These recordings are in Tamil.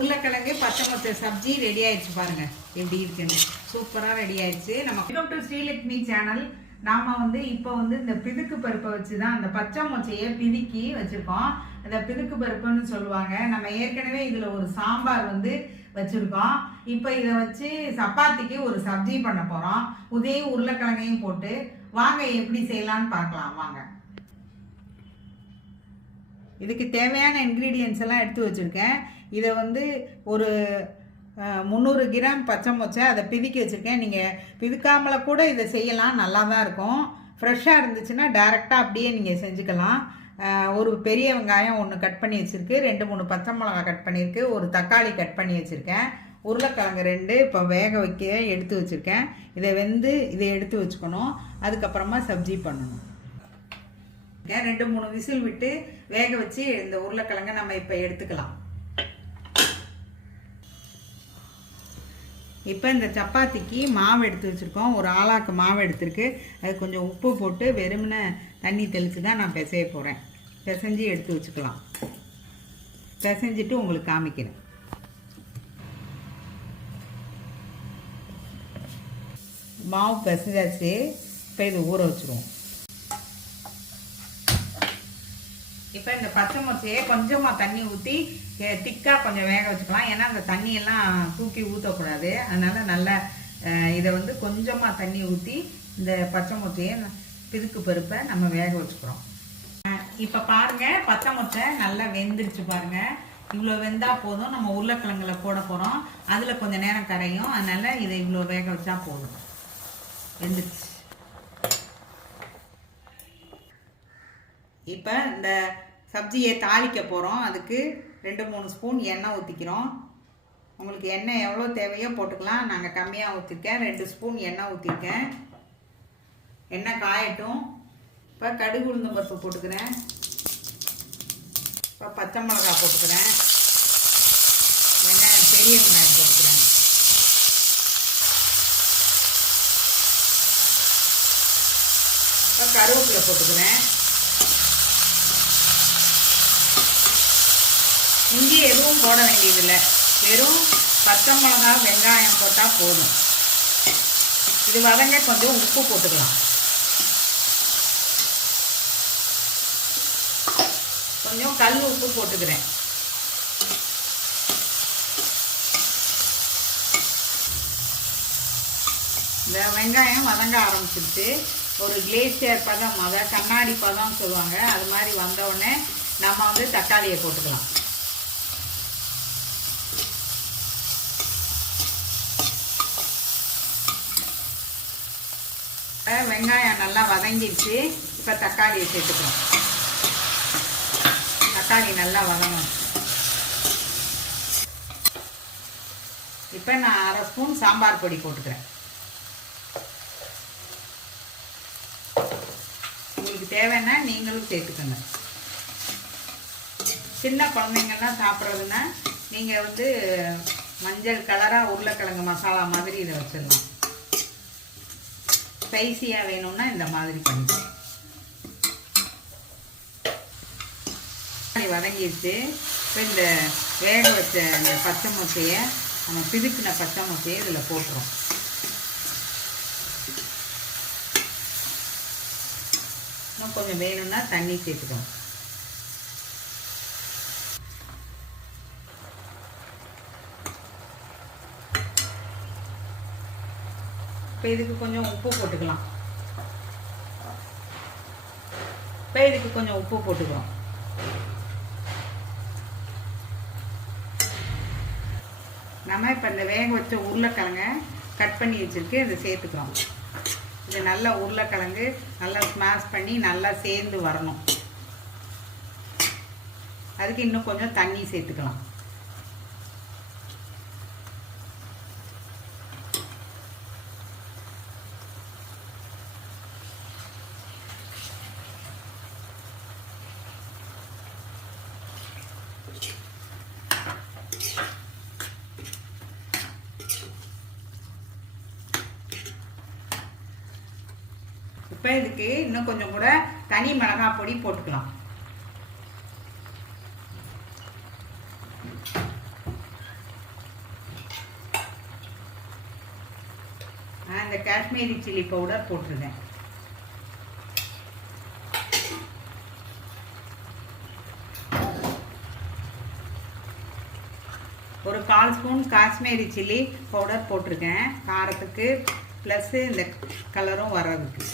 உருளைக்கிழங்கு பச்சை மொச்சை சப்ஜி ரெடி ஆயிடுச்சு பாருங்க எப்படி இருக்குன்னு. சூப்பரா ரெடி ஆயிடுச்சு. நம்ம வெல்கம் டு ஸ்ரீலக்ஷ்மி சேனல். நாம இப்போ இந்த பிதுக்கு பருப்பை வச்சுதான் அந்த பச்சை மொச்சையை பிதுக்கி வச்சிருக்கோம். அந்த பிதுக்கு பருப்புன்னு சொல்லுவாங்க. நம்ம ஏற்கனவே இதுல ஒரு சாம்பார் வச்சிருக்கோம். இப்போ இதை வச்சு சப்பாத்திக்கு ஒரு சப்ஜி பண்ண போறோம். உதய உருளைக்கிழங்கையும் போட்டு வாங்க எப்படி செய்யலாம்னு பார்க்கலாம் வாங்க. இதுக்கு தேவையான இன்க்ரீடியன்ஸ் எல்லாம் எடுத்து வச்சுருக்கேன். இதை ஒரு 300 கிராம் பச்சை மொச்சை அதை பிதுக்கி வச்சுருக்கேன். நீங்கள் பிதுக்காமலை கூட இதை செய்யலாம், நல்லா தான் இருக்கும். ஃப்ரெஷ்ஷாக இருந்துச்சுன்னா டைரெக்டாக அப்படியே நீங்கள் செஞ்சுக்கலாம். ஒரு பெரிய வெங்காயம் 1 கட் பண்ணி வச்சுருக்கு, 2-3 பச்சை மிளகா கட் பண்ணியிருக்கு, ஒரு தக்காளி கட் பண்ணி வச்சுருக்கேன், உருளைக்கிழங்கு 2 இப்போ வேக வைக்க எடுத்து வச்சுருக்கேன். இதை எடுத்து வச்சுக்கணும். அதுக்கப்புறமா சப்ஜி பண்ணணும். 2-3 விசில் விட்டு வேக வச்சு இந்த உருளைக்கிழங்கை நம்ம இப்போ எடுத்துக்கலாம். இப்போ இந்த சப்பாத்திக்கு மாவு எடுத்து வச்சுருக்கோம். ஒரு ஆளாக்கு மாவு எடுத்துருக்கு. அது கொஞ்சம் உப்பு போட்டு வெறுமனே தண்ணி தெளித்து தான் நான் பிசைய போகிறேன். பிசைஞ்சு எடுத்து வச்சுக்கலாம். பிசைஞ்சிட்டு உங்களுக்கு காமிக்கிறேன். மாவு பிசைஞ்சாச்சு. இப்போ இது ஊற வச்சுருவோம். இப்போ இந்த பச்சை மொச்சையை கொஞ்சமாக தண்ணி ஊற்றி திக்காக கொஞ்சம் வேக வச்சுக்கலாம். ஏன்னா அந்த தண்ணியெல்லாம் தூக்கி ஊற்றக்கூடாது. அதனால் நல்லா இதை கொஞ்சமாக தண்ணி ஊற்றி இந்த பச்சை மொச்சையை பிதுக்கு பருப்பை நம்ம வேக வச்சுக்கிறோம். இப்போ பாருங்கள், பச்சை மொச்சை நல்லா வெந்துருச்சு பாருங்கள். இவ்வளோ வெந்தால் போதும். நம்ம உருளைக்கிழங்குல போட போகிறோம். அதில் கொஞ்சம் நேரம் கரையும். அதனால் இதை இவ்வளோ வேக வச்சா போதும். வெந்துருச்சு. இப்போ இந்த சப்ஜியை தாளிக்க போகிறோம். அதுக்கு 2-3 ஸ்பூன் எண்ணெய் ஊற்றிக்கிறோம். உங்களுக்கு எண்ணெய் எவ்வளோ தேவையோ போட்டுக்கலாம். நாங்கள் கம்மியாக ஊற்றிருக்கேன். 2 ஸ்பூன் எண்ணெய் ஊற்றிருக்கேன். எண்ணெய் காயட்டும். இப்போ கடுகு உளுந்தம் பருப்பு போட்டுக்கிறேன். இப்போ பச்சை மிளகா போட்டுக்கிறேன். பெரிய வெங்காயம் போட்டுக்கிறேன். இப்போ கருவேப்பிலை போட்டுக்கிறேன். இஞ்சி எதுவும் போட வேண்டியதில்லை. வெறும் பச்சை மிளகா வெங்காயம் போட்டால் போதும். இது வதங்க கொஞ்சம் உப்பு போட்டுக்கலாம். கொஞ்சம் கல் உப்பு போட்டுக்கிறேன். இந்த வெங்காயம் வதங்க ஆரம்பிச்சிருச்சு. ஒரு கிளேசியர் பதம், அதாவது கண்ணாடி பதம் சொல்லுவாங்க, அது மாதிரி வந்தவுடனே நம்ம தக்காளியை போட்டுக்கலாம். வெங்காயம் நல்லா வதங்கிடுச்சு. இப்போ தக்காளியை சேர்த்துக்கிறோம். தக்காளி நல்லா வதங்கணும். இப்போ நான் 1/2 ஸ்பூன் சாம்பார் பொடி போட்டுக்கிறேன். உங்களுக்கு தேவைன்னா நீங்களும் சேர்த்துக்கோங்க. சின்ன குழந்தைங்கள்லாம் சாப்பிட்றதுன்னா நீங்கள் மஞ்சள் கலராக உருளைக்கிழங்கு மசாலா மாதிரி இதை வச்சிடலாம். ஸ்பைசியாக வேணும்னா இந்த மாதிரி பண்ணிக்கலாம். வதங்கிடுச்சு. இப்போ இந்த வேக வச்ச இந்த பச்சை மொச்சையை, நம்ம பிதுக்கின பச்சை மொச்சையை இதில் போட்டுரும். இன்னும் கொஞ்சம் வேணும்னா தண்ணி சேர்த்துக்கணும். இப்போ இதுக்கு கொஞ்சம் உப்பு போட்டுக்கலாம். நம்ம இப்போ இந்த வேக வச்ச உருளைக்கிழங்கை கட் பண்ணி வச்சுருக்கு, இதை சேர்த்துக்கிறோம். இது நல்லா உருளைக்கிழங்கு நல்லா ஸ்மாஷ் பண்ணி நல்லா சேர்ந்து வரணும். அதுக்கு இன்னும் கொஞ்சம் தண்ணி சேர்த்துக்கலாம். இப்போ இதுக்கு இன்னும் கொஞ்சம் கூட தனி மிளகாய் பொடி போட்டுக்கலாம். இந்த காஷ்மீரி சில்லி பவுடர் போட்டிருக்கேன். ஒரு 1/4 ஸ்பூன் காஷ்மீரி சில்லி பவுடர் போட்டிருக்கேன் காரத்துக்கு, ப்ளஸ்ஸு இந்த கலரும் வர்றதுக்கு.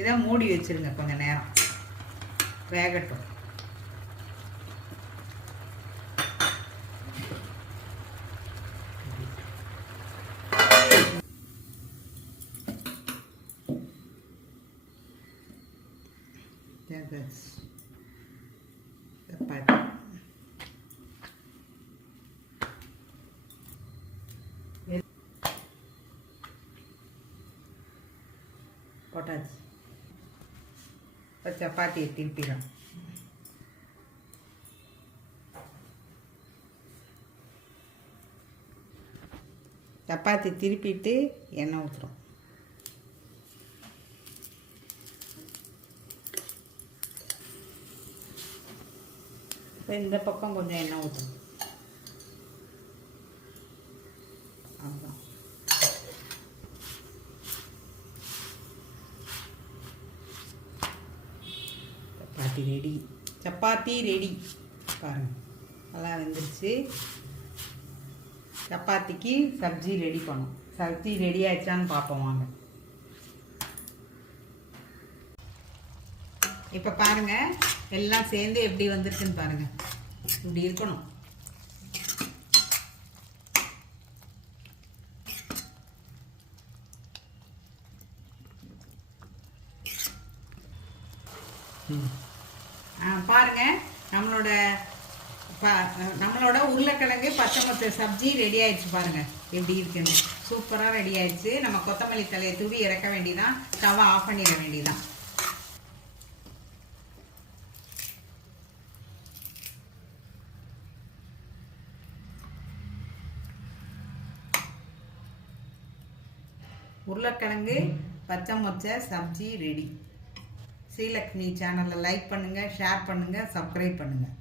இதை மூடி வச்சுருங்க, கொஞ்சம் நேரம் வேகட்டும். சப்பாத்தி போட்டாச்சு. இப்போ சப்பாத்தியை திருப்பிடும். சப்பாத்தி திருப்பிட்டு எண்ணெய் ஊற்றுறோம். இப்போ இந்த பக்கம் கொஞ்சம் எண்ணெய் ஊற்றணும். அதுதான் சப்பாத்தி ரெடி. சப்பாத்தி ரெடி பாருங்கள், நல்லா வெந்துருச்சு. சப்பாத்திக்கு சப்ஜி ரெடி பண்ணும். சப்ஜி ரெடி ஆயிடுச்சான்னு பார்ப்போம் வாங்க. இப்போ பாருங்கள், எல்லாம் சேர்ந்து எப்படி வந்துருக்குன்னு பாருங்கள். இப்படி இருக்கணும். பாருங்கள், நம்மளோட உருளைக்கிழங்கு பச்சை மொச்சை சப்ஜி ரெடி ஆயிடுச்சு. பாருங்கள் எப்படி இருக்குன்னு. சூப்பராக ரெடி ஆயிடுச்சு. நம்ம கொத்தமல்லி தலையை தூவி இறக்க வேண்டியதான். ஸ்டவ்வை ஆஃப் பண்ணிட வேண்டியதான். உருளைக்கிழங்கு பச்சை மொச்சை சப்ஜி ரெடி. ஸ்ரீலக்ஷ்மி சேனலை லைக் பண்ணுங்கள், ஷேர் பண்ணுங்கள், சப்ஸ்கிரைப் பண்ணுங்கள்.